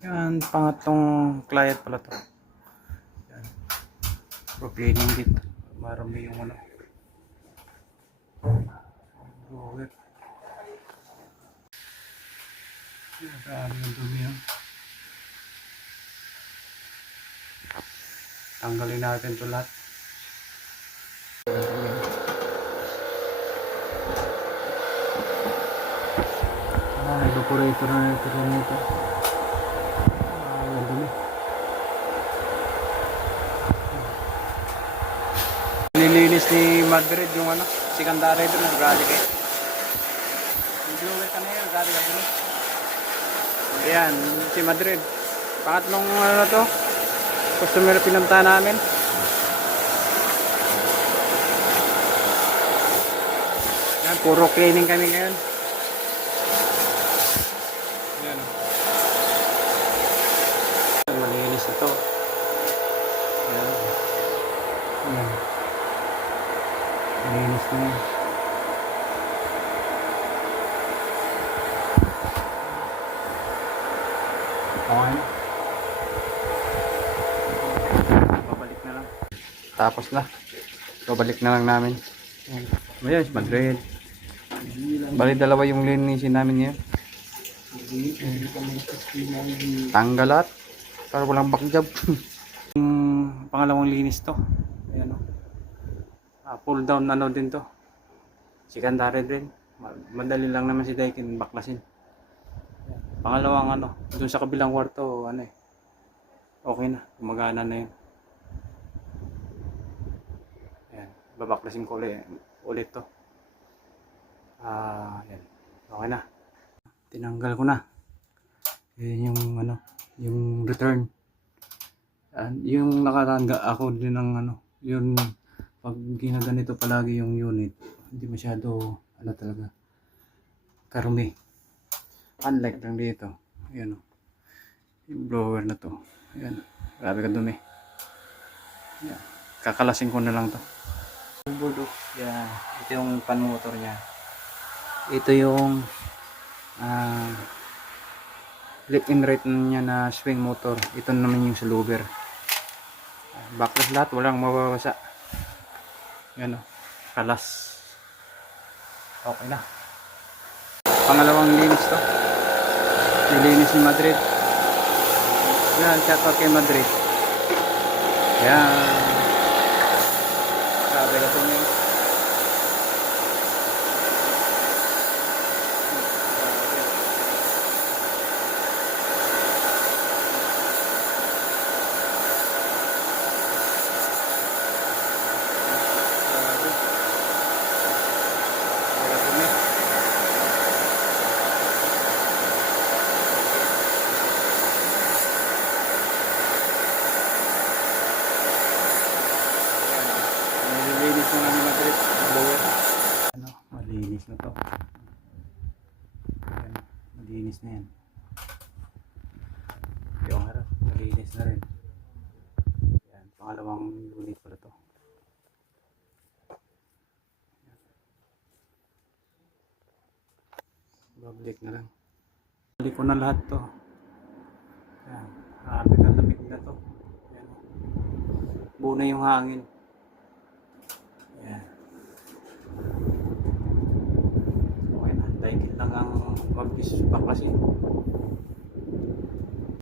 Yan, pangatlong client pala to. Yan. Pro cleaning dito. Marami yung ano. Blower. Yan, dami yung dumi yan. Tanggalin natin ito lahat. Evaporator na ito nito. Ang dumi. Nilinis ni Madrid yung ano, si Kandare doon, nag-rally kayo. Yung blower ka na yun, nag-rally ka doon. Ayan, si Madrid. Pangatlong ano to, customer pinunta namin. Ayan, puro cleaning kami ngayon. Ayan. Malinis ito. Ayan. Ayan. Malinis na yan. Okay. Babalik na lang. Tapos na. Babalik na lang namin. Ayan, si Madrid. Bali dalawa yung linisin namin ngayon. Tanggalat. Para walang backjob. Yung pangalawang linis to. Ayan o. Pull down ano din to. Si Kandare din. Madali lang naman si Daikin baklasin. Pangalawang ano, doon sa kabilang kwarto, ano eh. Okay na, gumagana na yun. Ayan, babaklasin ko ulit to. Ayan. Okay na. Tinanggal ko na. Ayan yung ano, yung return. Yung nakatangga ako din ng ano, yun pag ginaganito palagi yung unit, hindi masyado ano talaga karumi. Unlike lang dito. Ayan o. Yung blower na to. Ayan. Grabe ka dumi. Ayan. Kakalasin ko na lang to. Board of. Yan. Ito yung pan motor niya. Ito yung left and right niya na swing motor. Ito naman yung sa louver. Backless lahat. Walang mababasa. Yan o. Kalas. Okay na. Pangalawang linis to. Nilinis ni Madrid. Yan, shout out kay Madrid. Yan. Grabe ka ito ngayon. Nililinis na namin Madrid. Ano, malinis na to. Ayan, malinis na yan. Yung harap, malinis na rin. Ayan, pangalawang unit pala to. Babalik na lang. Balik ko na lahat to. Ayan, habi ka lamig na to. Ayan. Buo na yung hangin. Ayan. Okay na, dahil lang ang mag-baklasin.